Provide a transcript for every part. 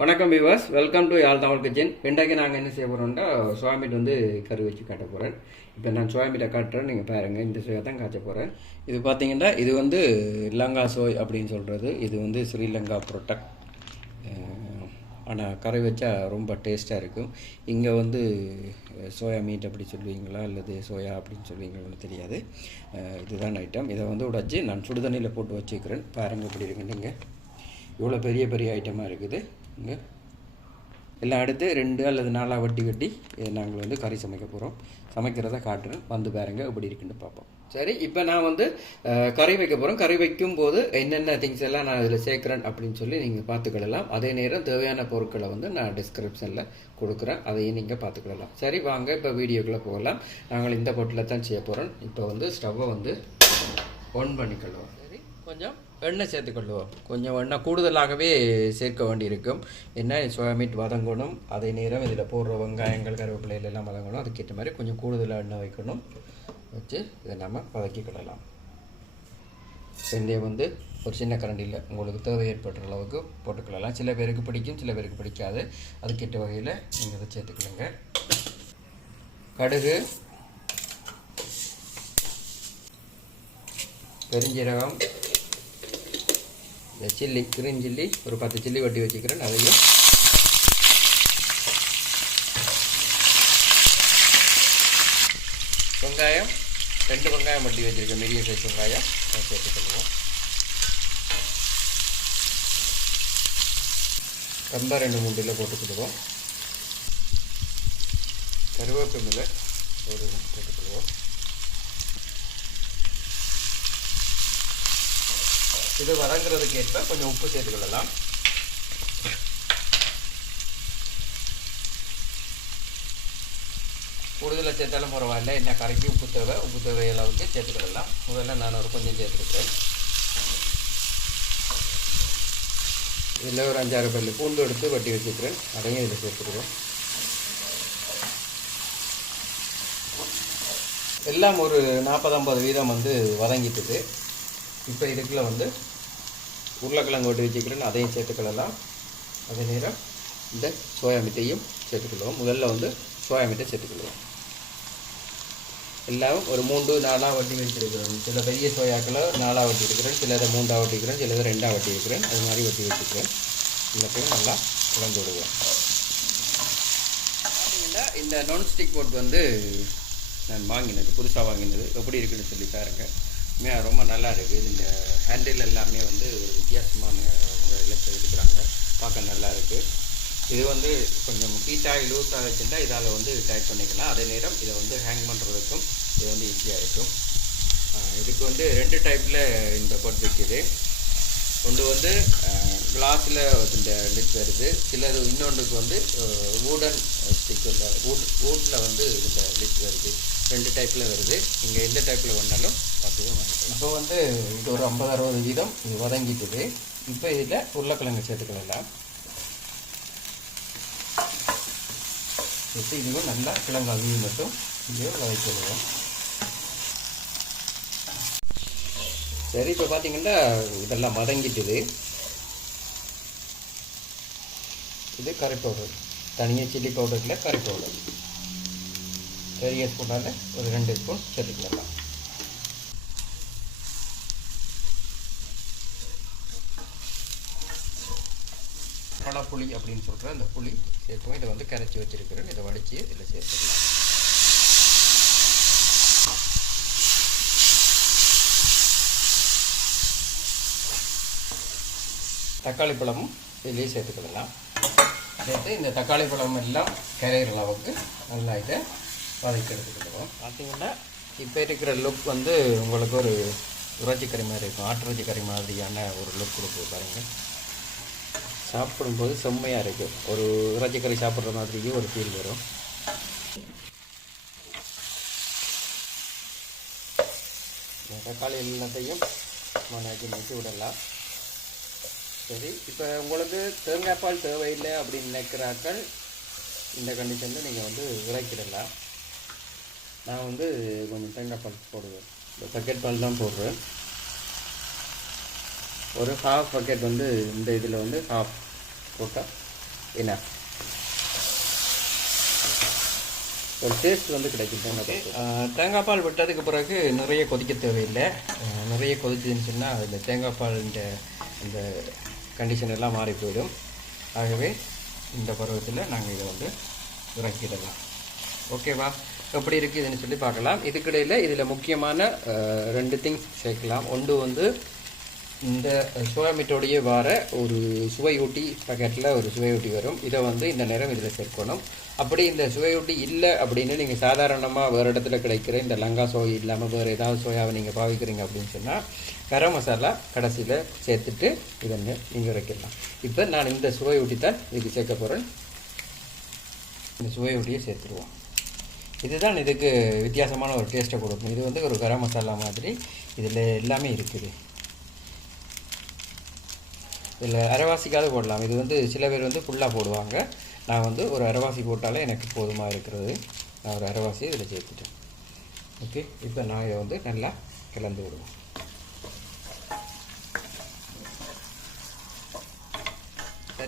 வணக்கம் விவாஸ் welcome to Yaazh Tamil kitchen இன்றைக்கு நாங்கள் என்ன செய்ய போகிறோம்னா சோயாமீட் வந்து கறி வச்சு காட்ட போகிறேன் இப்போ நான் சோயாமீட்டை காட்டுறேன். நீங்கள் பாருங்கள் இந்த சோயா தான் காய்ச்ச போகிறேன் இது பார்த்தீங்கன்னா இது வந்து லங்கா சோய் அப்படின்னு சொல்கிறது இது வந்து ஸ்ரீலங்கா ப்ரொடக்ட் ஆனால் கறி வச்சா ரொம்ப டேஸ்ட்டாக இருக்கும். இங்கே வந்து சோயா மீட் அப்படி சொல்லுவீங்களா? அல்லது சோயா அப்படின்னு சொல்லுவீங்களான்னு தெரியாது. இதுதான் ஐட்டம் இதை வந்து உடைச்சி நான் சுடுதண்ணியில் போட்டு வச்சுக்கிறேன். பாருங்கள் எப்படி இருக்குன்னு இங்கே. இவ்வளோ பெரிய பெரிய ஐட்டமாக இருக்குது. இங்கே. எல்லாம் எடுத்து ரெண்டு அல்லது நாலாக வட்டி கட்டி நாங்கள் வந்து கறி சமைக்க போகிறோம் சமைக்கிறத காட்டுறேன். வந்து பாருங்க எப்படி இருக்குன்னு பார்ப்போம். சரி இப்போ நான் வந்து கறி வைக்க போகிறோம் கறி வைக்கும் போது என்னென்ன திங்ஸ் எல்லாம் நான் இதில் சேர்க்குறேன் அப்படின்னு சொல்லி நீங்கள் பார்த்துக்கிடலாம். அதே நேரம் தேவையான பொருட்களை வந்து நான் டிஸ்கிரிப்ஷனில் கொடுக்குறேன். அதையும் நீங்கள் பார்த்துக்கிடலாம். சரி வாங்க இப்போ வீடியோக்குள்ளே போகலாம். நாங்கள் இந்த பொட்டில் தான் செய்ய போகிறோம் இப்போ வந்து ஸ்டவ்வை வந்து ஆன் பண்ணிக்கலாம் சரி கொஞ்சம் எண்ணெய் சேர்த்துக்கொள்வோம். கொஞ்சம் எண்ணெய் கூடுதலாகவே சேர்க்க வேண்டியிருக்கும். என்ன? சோயா மீட் வதங்கணும். அதே நேரம் இதில் போடுற வெங்காயங்கள் கருவேப்பிலைகள் எல்லாம் வதங்கணும். அதுக்கேற்ற மாதிரி கொஞ்சம் கூடுதலாக எண்ணெய் வைக்கணும். வச்சு இதை நம்ம வதக்கிக்கொள்ளலாம் வெந்தயம் வந்து ஒரு சின்ன கரண்டியில் உங்களுக்கு தேவை ஏற்படுற அளவுக்கு போட்டுக்கொள்ளலாம். சில பேருக்கு பிடிக்கும் சில பேருக்கு பிடிக்காது. அதுக்கேற்ற வகையில் நீங்கள் இதை சேர்த்துக்கொள்ளுங்க. கடுகு பெருஞ்சீரகம் இந்த சில்லி க்ரீன் சில்லி ஒரு பத்து சில்லி வட்டி வச்சுக்கிறேன் அதையும். வெங்காயம் ரெண்டு வெங்காயம் வட்டி வச்சுருக்கேன் மீடியம் சைஸ் வெங்காயம். சேர்த்துக்கொள்வோம் ரொம்ப ரெண்டு மூணு கிலோ போட்டுக்கிடுவோம் கருவேப்பிலை ஒரு போட்டுக்கிடுவோம் இது வதங்கிறதுக்கு ஏற்ப கொஞ்சம் உப்பு சேர்த்துக்கொள்ளலாம் கூடுதலாக சேர்த்தாலும் பரவாயில்ல. என்ன கரைக்கு உப்பு தேவை. உப்பு தேவை அளவுக்கு சேர்த்துக்கிடலாம் முதல்ல நான் ஒரு கொஞ்சம் சேர்த்துருக்கேன் இதில் ஒரு அஞ்சாறு பல்லு பூண்டு எடுத்து வட்டி வச்சுக்கிறேன். அதையும் இதில் சேர்த்துருவோம் எல்லாம் ஒரு நாற்பது ஐம்பது வீதம் வந்து வதங்கிட்டுது. இப்போ இதுக்குள்ள வந்து உருளைக்கிழங்கு ஒட்டி வச்சுக்கிறேன். அதையும் சேர்த்துக்கொள்ளலாம். அதே நேரம் இந்த சோயா மீட்டையும் சேர்த்துக்கொள்வோம். முதல்ல வந்து சோயா மீட்டை சேர்த்துக்கொள்வோம். எல்லாம் ஒரு மூன்று நாலாக வட்டி வச்சுருக்கிறோம். சில பெரிய சோயாக்களை நாலாக வட்டி இருக்கிறேன் சிலதை மூன்றாக வட்டிக்கிறேன் சிலதை ரெண்டாக வட்டி இருக்கிறேன் அது மாதிரி வட்டி வச்சுக்கிறேன். எல்லாத்தையும் நல்லா கலந்து விடுவேன் பார்த்தீங்கன்னா இந்த நான்ஸ்டிக் போட் வந்து நான் வாங்கினது புதுசாக வாங்கினது. எப்படி இருக்குன்னு சொல்லி பாருங்கள் ரொம்ப நல்லா இருக்குது இந்த ஹேண்டில் எல்லாமே வந்து ஒரு வித்தியாசமான முறையில் செய்திருக்கிறாங்க. பார்க்க நல்லா இருக்குது இது வந்து கொஞ்சம் ஹீட்டாகி லூஸாக வச்சுருந்தா இதால் வந்து டைட் பண்ணிக்கலாம். அதே நேரம் இதை வந்து ஹேங் பண்ணுறதுக்கும் இது வந்து ஈஸியாக இருக்கும். இதுக்கு வந்து ரெண்டு டைப்பில் இந்த பொட்டு இருக்குது. ஒன்று வந்து கிளாஸில் இந்த லிட் வருது. சிலது இன்னொன்றுக்கு வந்து வூடன் ஸ்டிக் இந்த வூட் வூட்டில் வந்து இந்த லிட் வருது. ரெண்டு டைப்பில் வருது. நீங்கள் எந்த டைப்பில் வேணாலும் பார்த்து வாங்கிக்கலாம். இப்போ வந்து இது ஒரு ஐம்பது அறுபது வீதம் இது வதங்கிட்டுது. இப்போ இதில் உருளைக்கிழங்கு சேர்த்துக்கலாம் சேர்த்து இதுவும் நல்லா கிழங்கு அழுவி மட்டும் இங்கே வதக்கிடுவோம். சரி இப்போ பார்த்தீங்கன்னா இதெல்லாம் வதங்கிட்டுது இது கறி பவுடர் தனியாக சில்லி பவுடரில் கறி பவுடர் பெரிய ஸ்பூனால் ஒரு ரெண்டு ஸ்பூன் சேர்த்துக்கலாம் பழப்புளி அப்படின்னு சொல்கிற அந்த புளி சேர்க்கும் இதை வந்து கரைச்சி வச்சுருக்கிறேன். இதை வடித்து இதில் சேர்த்துக்கலாம். தக்காளி பழமும் இதுலேயே சேர்த்துக்கிடலாம். சேர்த்து இந்த தக்காளி பழம் எல்லாம் கரையிற அளவுக்கு நல்லா இதை வதக்கி எடுத்துக்கிடுவோம். பார்த்தீங்கன்னா இப்போ இருக்கிற லுக் வந்து உங்களுக்கு ஒரு இறைச்சி கறி மாதிரி இருக்கும். ஆட்டு இறைச்சி கறி மாதிரியான ஒரு லுக் கொடுக்குது பாருங்கள் சாப்பிடும்போது செம்மையாக இருக்குது ஒரு இறைச்சி கறி சாப்பிட்ற மாதிரியும் ஒரு ஃபீல் வரும். இந்த தக்காளி எல்லாத்தையும் மணாக்கி நச்சு விடலாம். சரி இப்போ உங்களுக்கு தேங்காய் பால் தேவையில்லை அப்படின்னு நினைக்கிறாக்கள் இந்த கண்டிஷனில் நீங்கள் வந்து இறக்கிடலாம் நான் வந்து கொஞ்சம் தேங்காய் பால் போடுவேன். இந்த பக்கெட் பால் தான் போடுறேன். ஒரு ஹாஃப் பக்கெட் வந்து இந்த இதில் வந்து ஹாஃப் போட்டால் என்ன? ஒரு டேஸ்ட் வந்து கிடைக்கும் தேங்காய் தேங்காய் பால். விட்டதுக்கு பிறகு நிறைய கொதிக்க தேவையில்லை. நிறைய கொதிச்சுன்னு சொன்னால் அதில் தேங்காய் பால் இந்த இந்த கண்டிஷன் எல்லாம் மாறி போயிடும். ஆகவே இந்த பருவத்தில் நாங்கள் இதை வந்து இறக்கிடலாம். ஓகேவா எப்படி இருக்குதுன்னு சொல்லி பார்க்கலாம். இதுக்கிடையில் இதில் முக்கியமான ரெண்டு திங்ஸ் சேர்க்கலாம். ஒன்று வந்து இந்த சோயா மீட்டோடைய வர ஒரு சுவையூட்டி பாக்கெட்டில் ஒரு சுவையூட்டி வரும். இதை வந்து இந்த நேரம் இதில் சேர்க்கணும். அப்படி இந்த சுவையூட்டி இல்லை அப்படின்னு நீங்கள் சாதாரணமாக வேறு இடத்துல கிடைக்கிற இந்த லங்கா சோய் இல்லாமல் வேறு ஏதாவது சோயாவை நீங்கள் பாவிக்கிறீங்க அப்படின்னு சொன்னால் கரம் மசாலா கடைசியில் சேர்த்துட்டு இதை நீங்கள் வைக்கலாம் இப்போ நான் இந்த சுவையூட்டி தான் இதுக்கு சேர்க்க போகிறேன் இந்த சுவையூட்டியை சேர்த்துருவோம். இதுதான் இதுக்கு வித்தியாசமான ஒரு டேஸ்ட்டை கொடுக்கும். இது வந்து ஒரு கரம் மசாலா மாதிரி. இதில் எல்லாமே இருக்குது. இதில் அரைவாசிக்காவது போடலாம். இது வந்து சில பேர் வந்து ஃபுல்லாக போடுவாங்க. நான் வந்து ஒரு அரைவாசி போட்டாலே எனக்கு போதுமாக இருக்கிறது. நான் ஒரு அரைவாசியை இதில் சேர்த்துட்டேன். ஓகே இப்போ நான் இதை வந்து நல்லா கலந்து விடுவோம்.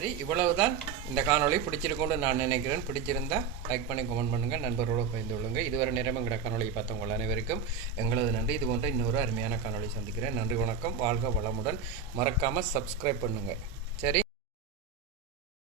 சரி இவ்வளவுதான் இந்த காணொளி பிடிச்சிருக்கும்னு நான் நினைக்கிறேன். பிடிச்சிருந்தா லைக் பண்ணி கமெண்ட் பண்ணுங்கள் நண்பரோடு பகிர்ந்து கொள்ளுங்கள் இதுவரை நேரம் எங்களோட காணொளியை பார்த்தவங்க அனைவருக்கும் எங்களது நன்றி. இது போன்ற இன்னொரு அருமையான காணொளி சந்திக்கிறேன். நன்றி வணக்கம். வாழ்க வளமுடன். மறக்காமல் சப்ஸ்கிரைப் பண்ணுங்கள்